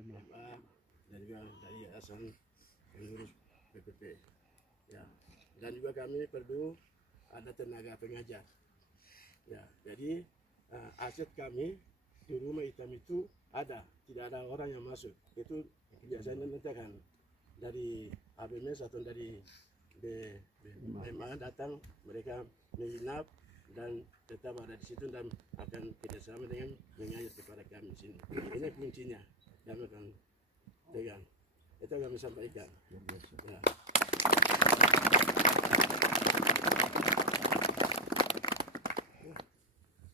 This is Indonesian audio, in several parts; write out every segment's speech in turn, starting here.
MA dan juga dari yayasan pengurus PPP. Ya. Dan juga kami perlu ada tenaga pengajar. Ya, jadi aset kami di rumah hitam itu ada, tidak ada orang yang masuk. Itu biasanya nanti akan dari ABMS atau dari BMA datang, mereka menginap dan tetap ada di situ dan akan kerjasama dengan mengajar kepada kami di sini. Ini kuncinya, kami akan pegang. Itu kami sampaikan. Ya.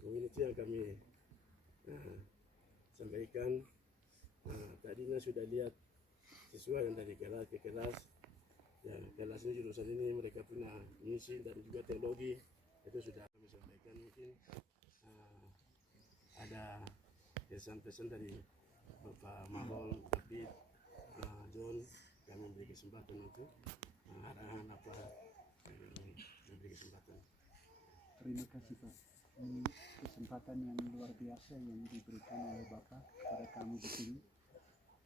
Mungkin itu yang kami sampaikan. Tadinya sudah lihat siswa yang dari kelas ke kelas. Ya, kelas ini jurusan ini mereka punya misi dan juga teologi, itu sudah kami sampaikan. Mungkin ada pesan-pesan dari Bapak Mahol, David, John, kami memberi kesempatan untuk arahan apa memberi kesempatan. Terima kasih Pak. Ini kesempatan yang luar biasa yang diberikan oleh Bapak kepada kami di sini.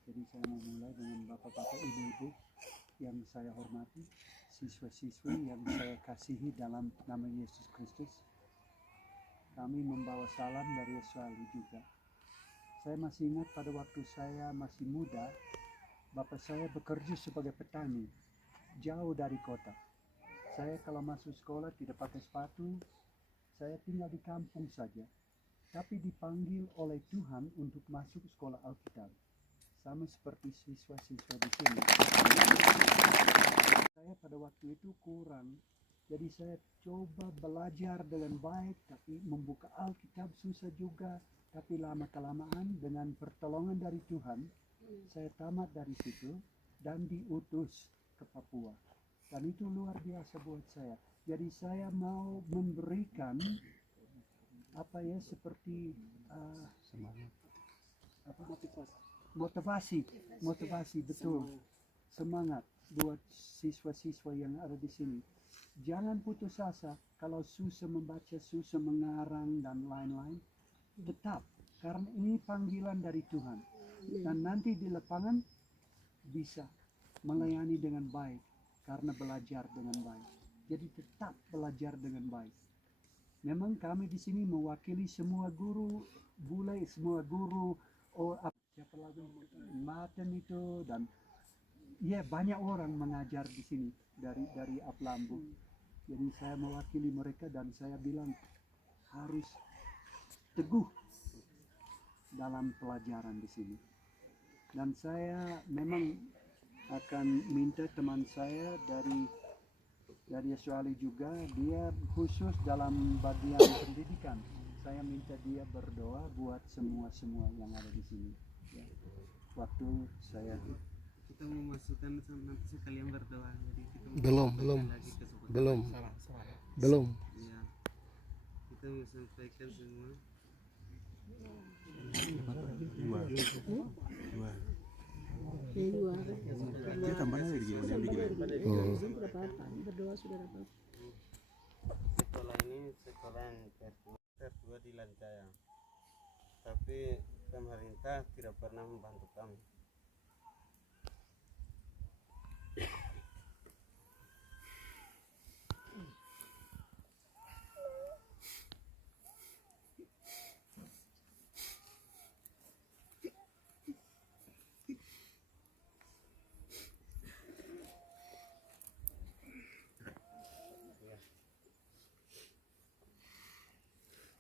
Jadi saya mau mulai dengan Bapak-bapak, Ibu-ibu yang saya hormati, siswa-siswi yang saya kasihi dalam nama Yesus Kristus. Kami membawa salam dari Australia juga. Saya masih ingat pada waktu saya masih muda, bapak saya bekerja sebagai petani, jauh dari kota. Saya kalau masuk sekolah tidak pakai sepatu, saya tinggal di kampung saja. Tapi dipanggil oleh Tuhan untuk masuk sekolah Alkitab. Sama seperti siswa-siswa di sini. Saya pada waktu itu kurang, jadi saya coba belajar dengan baik, tapi membuka Alkitab susah juga. Tapi lama-kelamaan dengan pertolongan dari Tuhan, saya tamat dari situ dan diutus ke Papua. Dan itu luar biasa buat saya. Jadi saya mau memberikan seperti motivasi betul, semangat buat siswa-siswa yang ada di sini. Jangan putus asa kalau susah membaca, susah mengarang dan lain-lain. Tetap, karena ini panggilan dari Tuhan. Dan nanti di lapangan bisa melayani dengan baik karena belajar dengan baik. Jadi tetap belajar dengan baik. Memang kami di sini mewakili semua guru, bule, semua guru, siapa lagi Maten itu, dan ya banyak orang mengajar di sini dari Aplambu. Jadi saya mewakili mereka dan saya bilang harus teguh dalam pelajaran di sini. Dan saya memang akan minta teman saya dari Australia juga, dia khusus dalam bagian pendidikan. Saya minta dia berdoa buat semua yang ada di sini. Ya. Waktu saya kita memasukkan nanti sekalian berdoa, jadi kita belum ya, kita menyampaikan semua. Dia tambahnya lagi gimana berdoa sudah dapat. Sekolah ini sekolah yang tertua di Lancaya, tapi pemerintah tidak pernah membantu kami.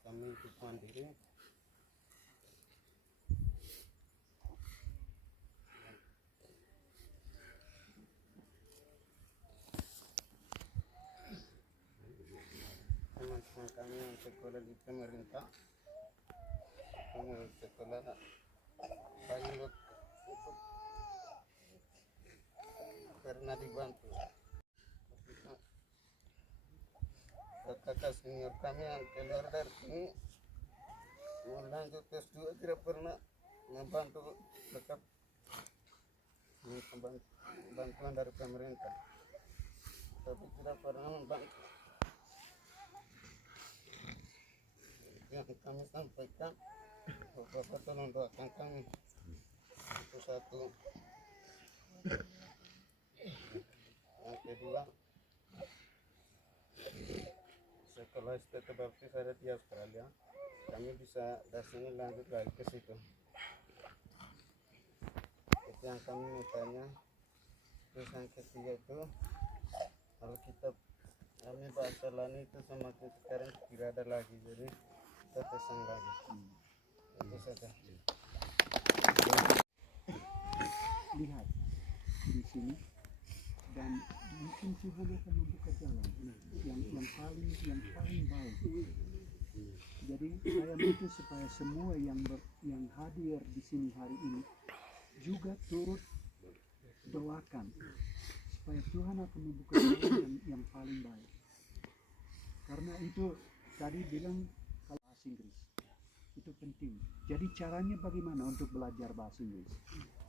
Kami hidup mandiri. Teman-teman kami yang sekolah di pemerintah, sekolah banyak karena dibantu. Kakak senior kami yang keluar dari sini mau lanjut S2 tidak pernah membantu dekat bantuan dari pemerintah, tapi tidak pernah membantu. Yang kami sampaikan, Bapak tolong doakan kami itu satu. Yang kedua, setelah STT baptis ada di Australia, kami bisa dari sini lanjut lagi ke situ. Itu yang kami mintanya. Terus yang ketiga itu Alkitab kami bahasa lain itu semakin sekarang tidak ada lagi, jadi kita pesan lagi. Itu saja. Lihat di sini, dan mungkin Tuhan akan membuka jalan yang paling baik. Jadi saya minta supaya semua yang hadir di sini hari ini juga turut doakan supaya Tuhan akan membuka jalan yang paling baik. Karena itu tadi bilang kalau bahasa Inggris itu penting. Jadi caranya bagaimana untuk belajar bahasa Inggris?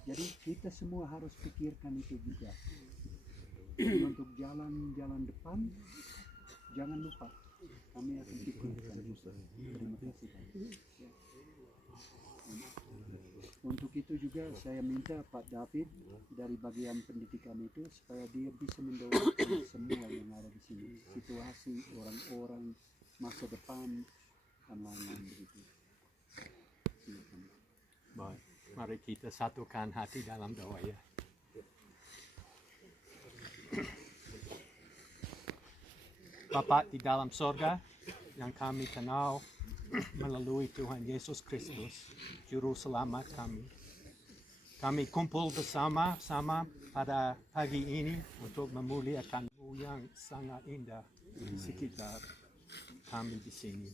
Jadi kita semua harus pikirkan itu juga. Untuk jalan depan, jangan lupa kami akan pikirkan. Terima kasih. Untuk itu juga saya minta Pak David dari bagian pendidikan itu supaya dia bisa mendoakan semua yang ada di sini, situasi orang-orang masa depan dan lain-lain begitu. Baik, mari kita satukan hati dalam doa ya. Bapa di dalam sorga yang kami kenal melalui Tuhan Yesus Kristus, Juru Selamat kami. Kami kumpul bersama-sama pada pagi ini untuk memuliakan-Mu yang sangat indah di sekitar kami di sini.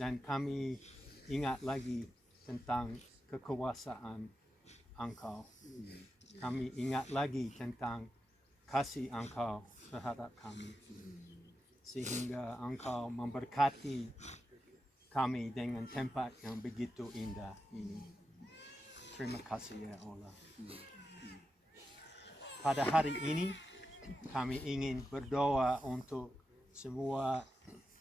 Dan kami ingat lagi tentang kekuasaan Engkau. Kami ingat lagi tentang kasih Engkau terhadap kami. Sehingga Engkau memberkati kami dengan tempat yang begitu indah ini. Terima kasih ya Allah. Pada hari ini kami ingin berdoa untuk semua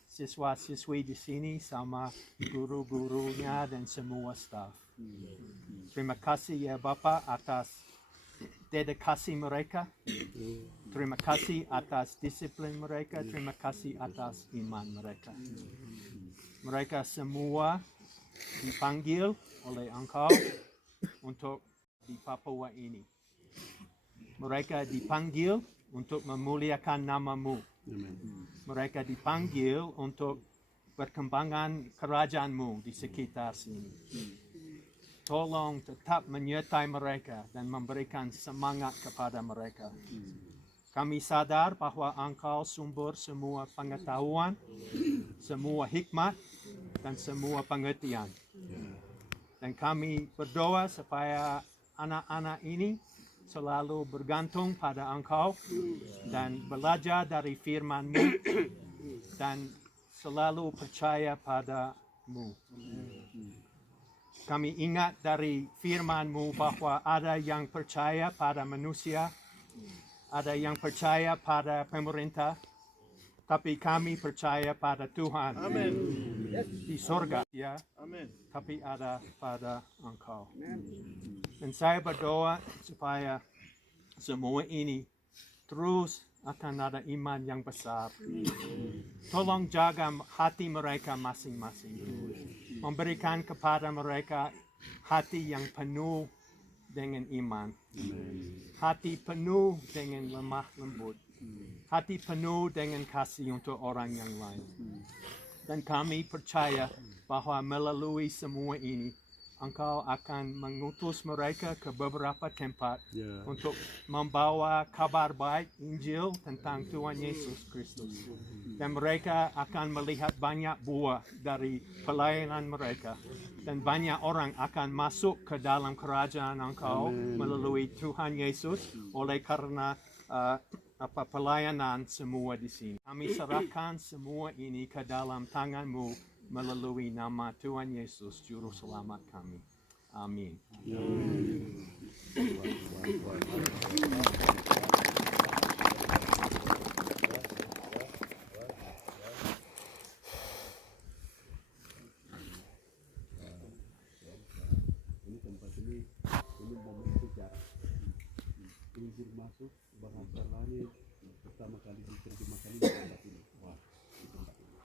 siswa-siswi di sini sama guru-gurunya dan semua staf. Terima kasih ya Bapa atas dedikasi mereka. Terima kasih atas disiplin mereka. Terima kasih atas iman mereka. Mereka semua dipanggil oleh Engkau untuk di Papua ini. Mereka dipanggil untuk memuliakan nama-Mu. Mereka dipanggil untuk perkembangan kerajaan-Mu di sekitar sini. Tolong tetap menyertai mereka dan memberikan semangat kepada mereka. Kami sadar bahwa Engkau sumber semua pengetahuan, semua hikmat, dan semua pengertian. Dan kami berdoa supaya anak-anak ini selalu bergantung pada Engkau dan belajar dari firman-Mu dan selalu percaya pada-Mu. Kami ingat dari firman-Mu bahwa ada yang percaya pada manusia, ada yang percaya pada pemerintah, tapi kami percaya pada Tuhan. Amen. Di surga, ya. Amen. Tapi ada pada Engkau. Dan saya berdoa supaya semua ini terus akan ada iman yang besar. Tolong jaga hati mereka masing-masing. Memberikan kepada mereka hati yang penuh dengan iman. Hati penuh dengan lemah lembut. Hati penuh dengan kasih untuk orang yang lain. Dan kami percaya bahwa melalui semua ini, Engkau akan mengutus mereka ke beberapa tempat untuk membawa kabar baik Injil tentang Tuhan Yesus Kristus. Dan mereka akan melihat banyak buah dari pelayanan mereka. Dan banyak orang akan masuk ke dalam kerajaan Engkau melalui Tuhan Yesus oleh karena pelayanan semua di sini. Kami serahkan semua ini ke dalam tangan-Mu melalui nama Tuhan Yesus, Juru Selamat kami. Amin. Ini tempat ini izin masuk bahasa lain pertama kali diterjemahkan di tempat ini. Wah, di tempat ini.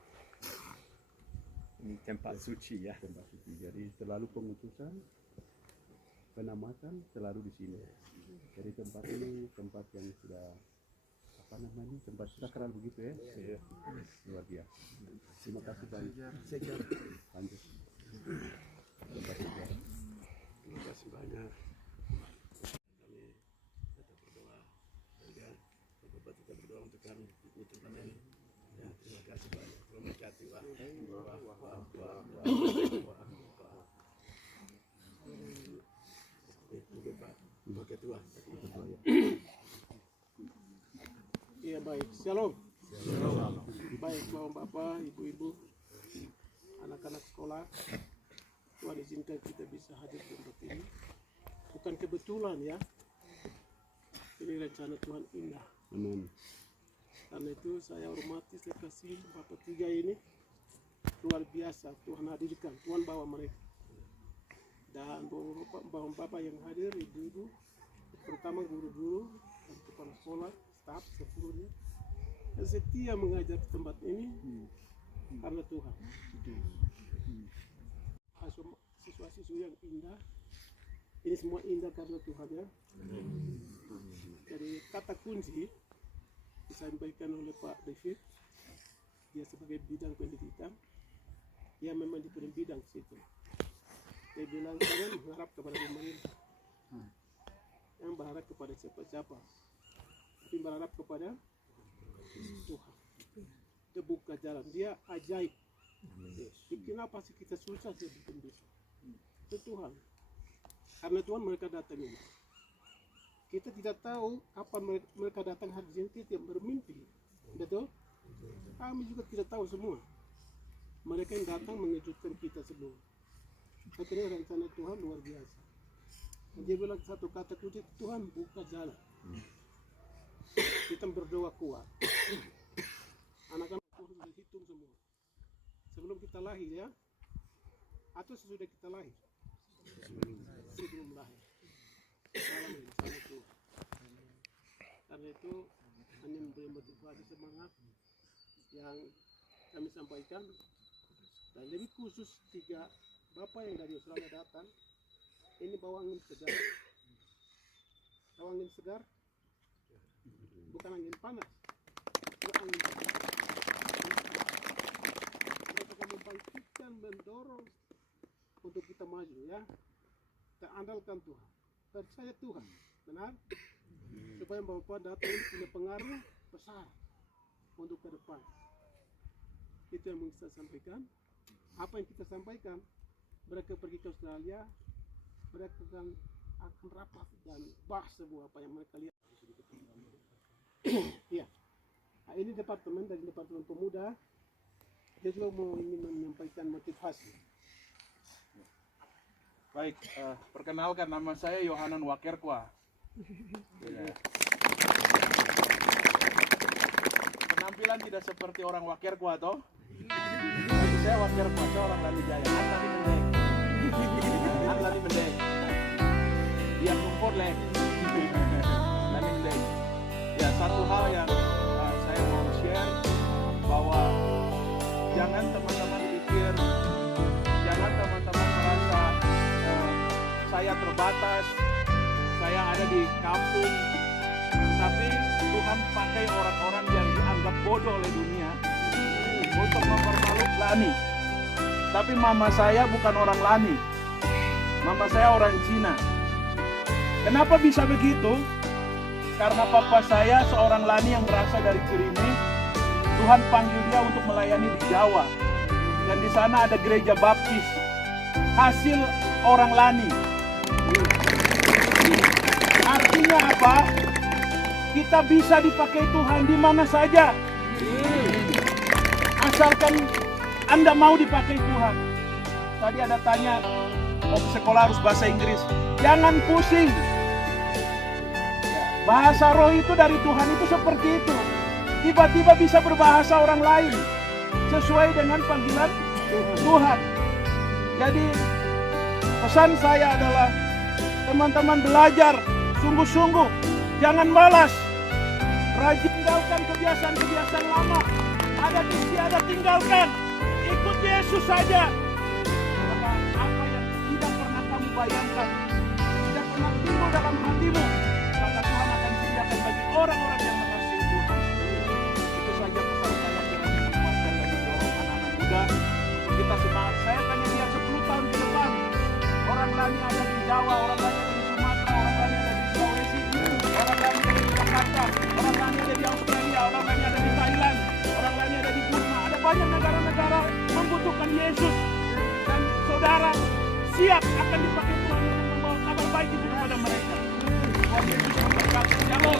Ini tempat suci ya. Tempat suci. Jadi selalu pengutusan, penamatan selalu di sini. Jadi tempat ini tempat yang sudah apa namanya, tempat sakral begitu ya. Iya. Luar biasa. Terima kasih banyak. Lanjut. Tempat sejarah. Terima kasih banyak. Kami tetap berdoa dan Bapak kita berdoa untuk kami di tempat ini. Ya, terima kasih banyak. Terima kasih Pak. Pak Ketua. Iya baik. Shalom. Baik bapak-bapak, ibu-ibu, anak-anak sekolah. Tuhan izinkan kita bisa hadir di tempat ini. Bukan kebetulan ya. Ini rencana Tuhan indah. Amin. Karena itu saya hormati, saya kasih Bapak tiga ini. Luar biasa Tuhan hadirkan, Tuhan bawa mereka. Dan bapak-bapak yang hadir, ibu-ibu, terutama guru-guru, dan kepala sekolah, staf seluruhnya, yang setia mengajar di tempat ini karena Tuhan. Siswa-siswa yang indah, ini semua indah karena Tuhan ya. Jadi kata kunci disampaikan oleh Pak David, dia sebagai bidang pendidikan, dia memang di bidang situ. Dia bilang jangan berharap kepada pemerintah, yang berharap kepada siapa-siapa, tapi berharap kepada Tuhan. Dia buka jalan, dia ajaib. Kenapa sih kita susah sih bikin bisa? Itu Tuhan. Karena Tuhan mereka datang ini. Kita tidak tahu kapan mereka datang hari ini, kita bermimpi. Betul? Kami juga tidak tahu semua. Mereka yang datang mengejutkan kita semua. Akhirnya rencana Tuhan luar biasa. Dia bilang satu kata kunci, Tuhan buka jalan. Kita berdoa kuat. Anak-anak Tuhan sudah hitung semua. Sebelum kita lahir ya, atau sesudah kita lahir? Sebelum lahir. Salam Tuhan. Karena itu hanya memberi motivasi semangat yang kami sampaikan, dan lebih khusus tiga bapak yang dari Australia datang, ini bawa angin segar. Bawa angin segar, bukan angin panas, bukan angin segar. Mereka akan membangkitkan, mendorong untuk kita maju ya. Kita andalkan Tuhan, percaya Tuhan, benar? Supaya bapak datang punya pengaruh besar untuk ke depan. Itu yang mau saya sampaikan. Apa yang kita sampaikan, mereka pergi ke Australia, mereka akan rapat dan bahas semua apa yang mereka lihat. Ya, nah, ini departemen dari Departemen Pemuda, dia juga ingin menyampaikan motivasi. Baik, perkenalkan nama saya Yohanan Wakerkwa. Ya. Penampilan tidak seperti orang Wakerkwa toh? Tapi saya Wakerkwa, saya orang Lani Jaya. Lani Mendek. Lani Mendek. Dia kumpul lek. Lani Mendek. Ya, satu hal yang saya mau share, bahwa jangan teman-teman pikir, jangan teman-teman merasa saya terbatas, saya ada di kampung, tapi Tuhan pakai orang-orang yang dianggap bodoh oleh dunia untuk mempermalukan Lani. Tapi mama saya bukan orang Lani, mama saya orang Cina. Kenapa bisa begitu? Karena papa saya seorang Lani yang berasal dari Cirine. Tuhan panggil dia untuk melayani di Jawa, dan di sana ada gereja baptis hasil orang Lani. Artinya apa? Kita bisa dipakai Tuhan di mana saja, asalkan Anda mau dipakai Tuhan. Tadi ada tanya, sekolah harus bahasa Inggris. Jangan pusing. Bahasa roh itu dari Tuhan itu seperti itu. Tiba-tiba bisa berbahasa orang lain sesuai dengan panggilan Tuhan. Jadi pesan saya adalah teman-teman belajar sungguh-sungguh Jangan malas. Rajin tinggalkan kebiasaan-kebiasaan lama. Ada istiadat tinggalkan. Ikut Yesus saja. Karena apa yang tidak pernah kamu bayangkan, tidak pernah timbul dalam hatimu, maka Tuhan akan sediakan bagi orang-orang yang mengasihi Tuhan. Itu saja pesan saya yang menguatkan dan mendorong anak-anak muda. Kita semangat. Saya tanya dia 10 tahun ke depan. Orang lain ada di Jawa, orang lain ada di Sumatera, orang lain ada di Sulawesi, orang lain ada di Jakarta, orang lain ada di Australia, orang lain ada di Thailand, orang lain ada di Burma. Ada banyak negara-negara membutuhkan Yesus. Dan saudara siap akan dipakai Tuhan untuk membawa kabar baik itu kepada mereka. Tuhan Yesus memberkati. Shalom.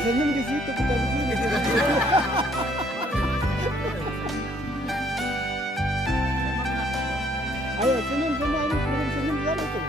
Senyum di situ, bukan di sini. Ayo senyum semua, ini belum senyum gimana tuh?